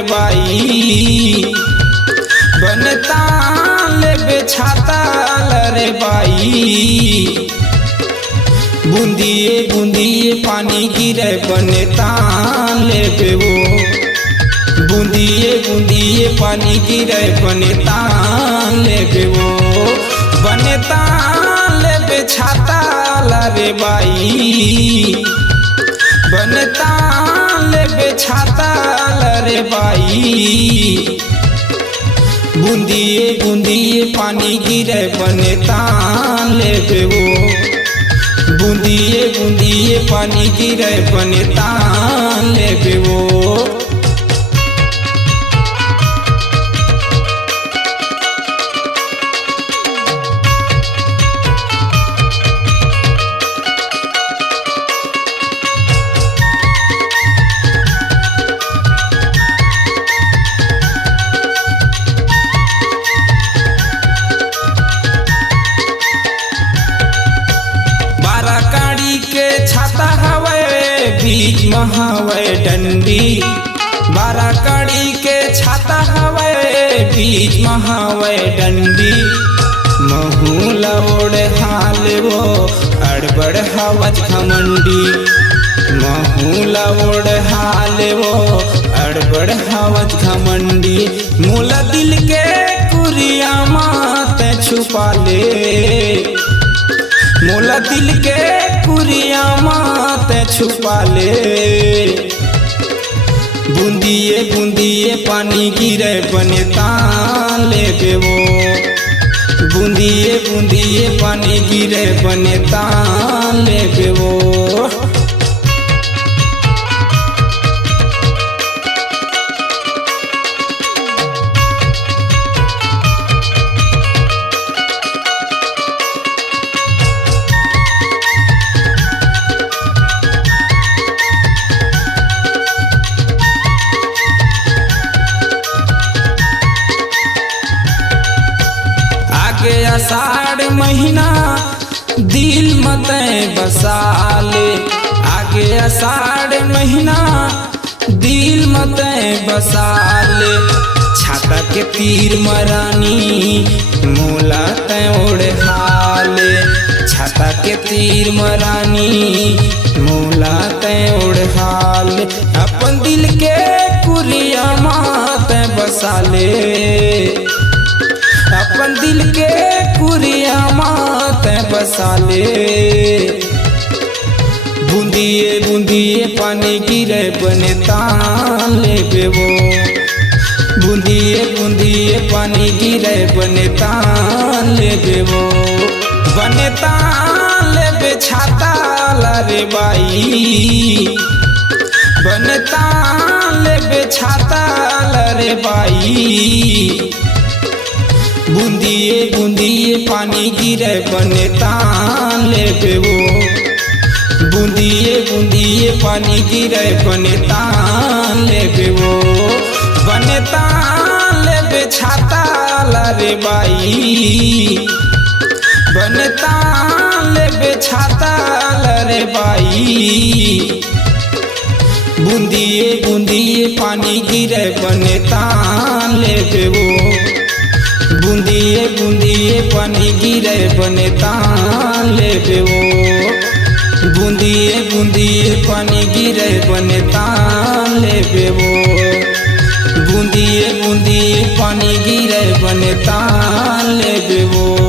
रे बाई बनता लेबे छाता रे बाई बूंदिए बूंदिए पानी गिरे बनता लेबे वो बूंदिए बूंदिए पानी गिरे बनता लेबे वो बनता लेबे छाता रे बाई बनता लेबे छाता रे बाई बूंदिए बूंदिए पानी गिरे बनता लेबे वो बूंदिए बूंदिए पानी गिरे बनता लेबे वो छाता हवे बीच महावे डंडी 12 कड़ी के छाता हवे बीच महावे डंडी महूला ओढ़े हाल वो अड़बड़ हवज घमंडी महूला ओढ़े हाल वो अड़बड़ हवज घमंडी मूला दिल के कुरिया मात छुपा ले मोला दिल के कुरिया मात छुपा ले बूंदिए बूंदिए पानी गिरे बनता लेबे वो बूंदिए बूंदिए पानी गिरे बनता लेबे वो आषाढ़ महीना दिल मत बसाले आगे आषाढ़ महीना दिल मत बसाले छाता के तीर मरानी मोला तय ओढ़े हाले छाता के तीर मरानी मोला तय ओढ़े हाले अपन दिल के कुरिया मात बसाले अपन दिल के कुरिया मात बसाले बूंदिए बूंदिए पानी गिरे बनता लेबे वो बूंदिए बूंदिए पानी गिरे बनता लेबे वो बनता लेबे छाता रे बाई बनता लेबे छाता रे बाई बूंदिए बूंदिए पानी गिरे बनता लेबे वो बूंदिए बूंदिए पानी गिरे बनता लेबे वो बनता लेबे छाता रे बाई बनता लेबे छाता रे बाई बूंदिए बूंदिए पानी गिरे बनता लेबे वो बूंदिए बूंदिए पानी गिरे बनता लेबे वो बूंदिए बूंदिए पानी गिरे बनता लेबे वो बूंदिए बूंदिए पानी गिरे बनता लेबे वो।